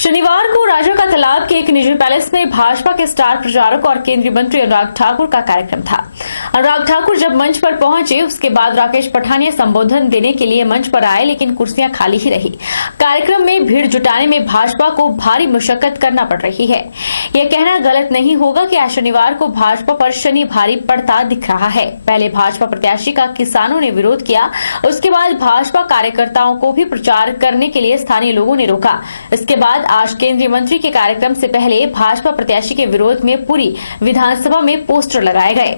शनिवार को राजा का तालाब के एक निजी पैलेस में भाजपा के स्टार प्रचारक और केंद्रीय मंत्री अनुराग ठाकुर का कार्यक्रम था। अनुराग ठाकुर जब मंच पर पहुंचे उसके बाद राकेश पठानिया संबोधन देने के लिए मंच पर आए, लेकिन कुर्सियां खाली ही रही। कार्यक्रम में भीड़ जुटाने में भाजपा को भारी मशक्कत करना पड़ रही है। यह कहना गलत नहीं होगा कि आज शनिवार को भाजपा पर शनि भारी पड़ता दिख रहा है। पहले भाजपा प्रत्याशी का किसानों ने विरोध किया, उसके बाद भाजपा कार्यकर्ताओं को भी प्रचार करने के लिए स्थानीय लोगों ने रोका। इसके बाद आज केंद्रीय मंत्री के कार्यक्रम से पहले भाजपा प्रत्याशी के विरोध में पूरी विधानसभा में पोस्टर लगाए गए।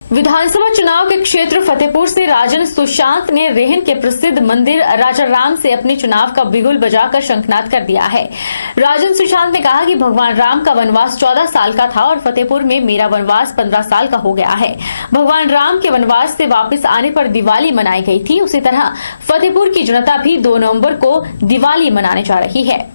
विधानसभा चुनाव के क्षेत्र फतेहपुर से राजन सुशांत ने रेहन के प्रसिद्ध मंदिर राजा राम से अपने चुनाव का बिगुल बजाकर शंखनाद कर दिया है। राजन सुशांत ने कहा कि भगवान राम का वनवास 14 साल का था और फतेहपुर में मेरा वनवास 15 साल का हो गया है। भगवान राम के वनवास से वापस आने पर दिवाली मनाई गई थी, उसी तरह फतेहपुर की जनता भी 2 नवंबर को दिवाली मनाने जा रही है।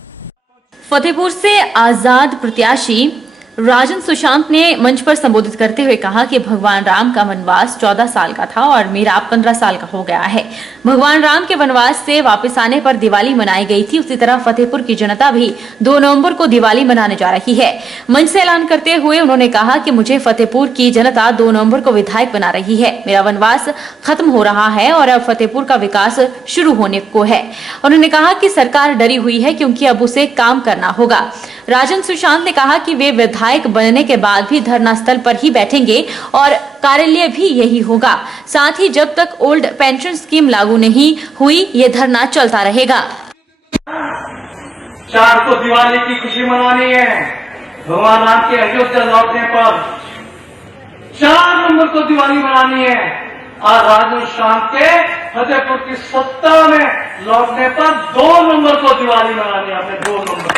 फतेहपुर से आजाद प्रत्याशी राजन सुशांत ने मंच पर संबोधित करते हुए कहा कि भगवान राम का वनवास 14 साल का था और मेरा 15 साल का हो गया है। भगवान राम के वनवास से वापस आने पर दिवाली मनाई गई थी, उसी तरह फतेहपुर की जनता भी 2 नवंबर को दिवाली मनाने जा रही है। मंच से ऐलान करते हुए उन्होंने कहा कि मुझे फतेहपुर की जनता 2 नवंबर को विधायक बना रही है। मेरा वनवास खत्म हो रहा है और अब फतेहपुर का विकास शुरू होने को है। उन्होंने कहा कि सरकार डरी हुई है क्योंकि अब उसे काम करना होगा। राजन सुशांत ने कहा कि वे विधायक बनने के बाद भी धरना स्थल पर ही बैठेंगे और कार्यालय भी यही होगा। साथ ही जब तक ओल्ड पेंशन स्कीम लागू नहीं हुई ये धरना चलता रहेगा। 4 को दिवाली की खुशी मनानी है। भगवान राम के अयोध्या लौटने पर 4 नंबर को दिवाली मनानी है और राजन सुशांत के फतेहपुर की सत्ता में लौटने पर 2 नंबर को दिवाली मनानी है। हमने 2 नंबर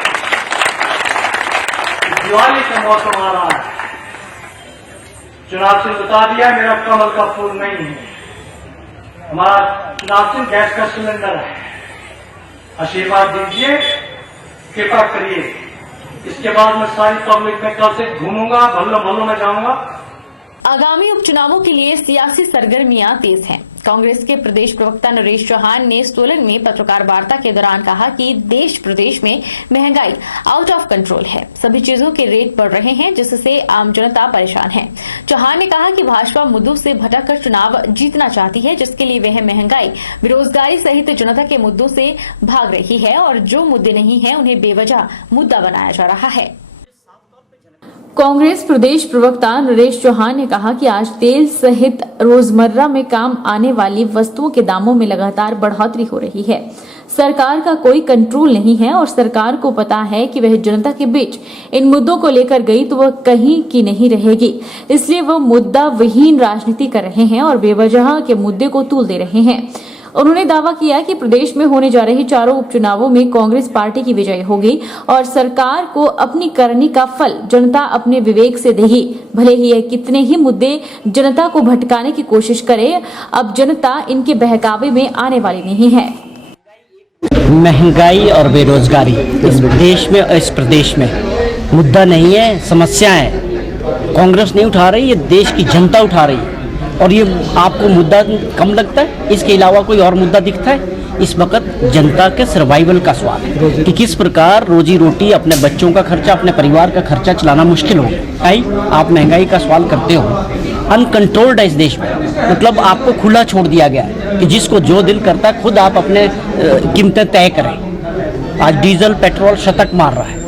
दिवाली का मौसम आ रहा है। चुनाव चिन्ह बता दिया, मेरा कमल का फूल नहीं है, हमारा चुनाव चिन्ह गैस का सिलेंडर है। आशीर्वाद दीजिए, कृपा करिए। इसके बाद मैं सारी पब्लिक में कल से घूमूंगा, मोहल्लों में जाऊंगा। आगामी उपचुनावों के लिए सियासी सरगर्मियां तेज हैं। कांग्रेस के प्रदेश प्रवक्ता नरेश चौहान ने सोलन में पत्रकार वार्ता के दौरान कहा कि देश प्रदेश में महंगाई आउट ऑफ कंट्रोल है। सभी चीजों के रेट बढ़ रहे हैं जिससे आम जनता परेशान है। चौहान ने कहा कि भाजपा मुद्दों से भटककर चुनाव जीतना चाहती है, जिसके लिए वह महंगाई, बेरोजगारी सहित जनता के मुद्दों से भाग रही है और जो मुद्दे नहीं है उन्हें बेवजह मुद्दा बनाया जा रहा है। कांग्रेस प्रदेश प्रवक्ता नरेश चौहान ने कहा कि आज तेल सहित रोजमर्रा में काम आने वाली वस्तुओं के दामों में लगातार बढ़ोतरी हो रही है। सरकार का कोई कंट्रोल नहीं है और सरकार को पता है कि वह जनता के बीच इन मुद्दों को लेकर गई तो वह कहीं की नहीं रहेगी, इसलिए वह मुद्दा विहीन राजनीति कर रहे हैं और बेवजह के मुद्दे को तूल दे रहे हैं। उन्होंने दावा किया कि प्रदेश में होने जा रहे चारों उपचुनावों में कांग्रेस पार्टी की विजय होगी और सरकार को अपनी करनी का फल जनता अपने विवेक से देगी। भले ही ये कितने ही मुद्दे जनता को भटकाने की कोशिश करे, अब जनता इनके बहकावे में आने वाली नहीं है। महंगाई और बेरोजगारी इस देश में, इस प्रदेश में मुद्दा नहीं है, समस्या है। कांग्रेस नहीं उठा रही, ये देश की जनता उठा रही है। और ये आपको मुद्दा कम लगता है? इसके अलावा कोई और मुद्दा दिखता है? इस वक्त जनता के सर्वाइवल का सवाल है कि किस प्रकार रोजी रोटी, अपने बच्चों का खर्चा, अपने परिवार का खर्चा चलाना मुश्किल हो गया। आप महंगाई का सवाल करते हो, अनकंट्रोल्ड है इस देश में, मतलब आपको खुला छोड़ दिया गया है कि जिसको जो दिल करता है खुद आप अपने कीमतें तय करें। आज डीजल पेट्रोल शतक मार रहा है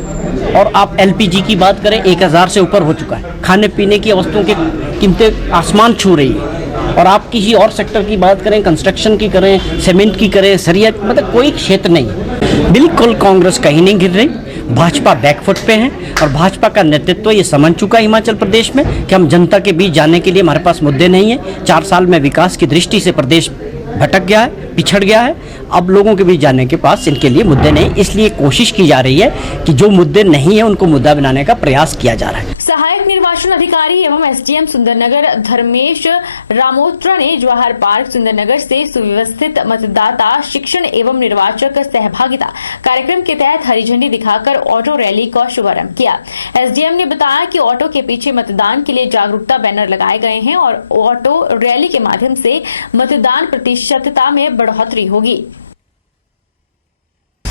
और आप एलपीजी की बात करें 1000 से ऊपर हो चुका है। खाने पीने की वस्तुओं की कीमतें आसमान छू रही है। और आप किसी और सेक्टर की बात करें, कंस्ट्रक्शन की करें, सीमेंट की करें, सरिया, मतलब कोई क्षेत्र नहीं। बिल्कुल कांग्रेस कहीं नहीं गिर रही, भाजपा बैकफुट पे है और भाजपा का नेतृत्व ये समझ चुका है हिमाचल प्रदेश में कि हम जनता के बीच जाने के लिए हमारे पास मुद्दे नहीं है। 4 साल में विकास की दृष्टि से प्रदेश भटक गया है, पिछड़ गया है। अब लोगों के बीच जाने के पास इनके लिए मुद्दे नहीं, इसलिए कोशिश की जा रही है कि जो मुद्दे नहीं है उनको मुद्दा बनाने का प्रयास किया जा रहा है। सहायक निर्वाचन अधिकारी एवं एसडीएम सुंदरनगर धर्मेश रामोत्रा ने जवाहर पार्क सुंदरनगर से सुव्यवस्थित मतदाता शिक्षण एवं निर्वाचक सहभागिता कार्यक्रम के तहत हरी झंडी दिखाकर ऑटो रैली का शुभारंभ किया। एसडीएम ने बताया कि ऑटो के पीछे मतदान के लिए जागरूकता बैनर लगाए गए हैं और ऑटो रैली के माध्यम से मतदान प्रतिशतता में बढ़ोतरी होगी।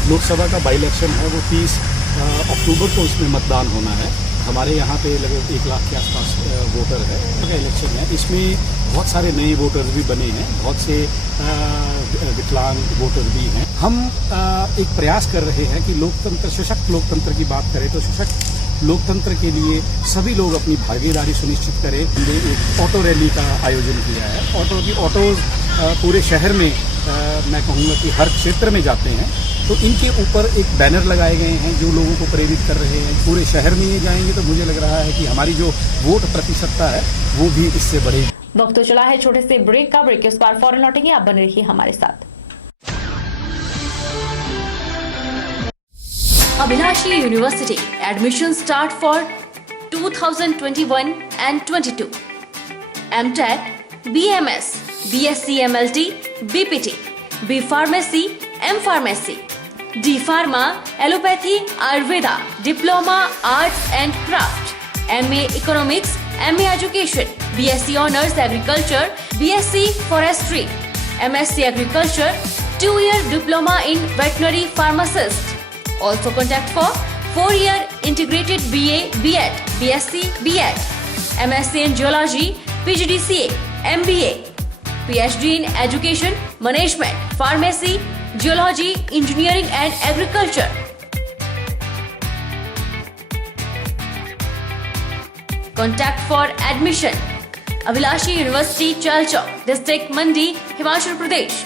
लोकसभा का बाई इलेक्शन है वो 30 अक्टूबर को इसमें मतदान होना है। हमारे यहाँ पे लगभग 1 लाख के आसपास वोटर है। का इलेक्शन है, इसमें बहुत सारे नए वोटर्स भी बने हैं, बहुत से विकलांग वोटर भी हैं। हम एक प्रयास कर रहे हैं कि लोकतंत्र, सशक्त लोकतंत्र की बात करें तो सशक्त लोकतंत्र के लिए सभी लोग अपनी भागीदारी सुनिश्चित करें। हमने एक ऑटो रैली का आयोजन किया है। ऑटोज पूरे शहर में मैं कहूँगा कि हर क्षेत्र में जाते हैं, तो इनके ऊपर एक बैनर लगाए गए हैं जो लोगों को प्रेरित कर रहे हैं। पूरे शहर में ये जाएंगे तो मुझे लग रहा है कि हमारी जो वोट प्रतिशतता है वो भी इससे बढ़ेगी। वक्त तो चला है छोटे से ब्रेक का। ब्रेक के उस पार फौरन लौटेंगे, आप बने रहिए हमारे साथ। Abhilashi University admission start for 2021 and 22. MTech, BMS, BSc MLT, BPT, B Pharmacy, M Pharmacy, D Pharma, Allopathy, Ayurveda, Diploma, Arts and Craft, MA Economics, MA Education, BSc Honours Agriculture, BSc Forestry, MSc Agriculture, 2-year Diploma in Veterinary Pharmacist. Also contact for 4-year Integrated BA, BEd, BSc, BEd, MSc in Geology, PGDCA, MBA, PhD in Education, Management, Pharmacy, Geology, Engineering and Agriculture. Contact for admission. Abhilashi University, Chalchok, District Mandi, Himachal Pradesh.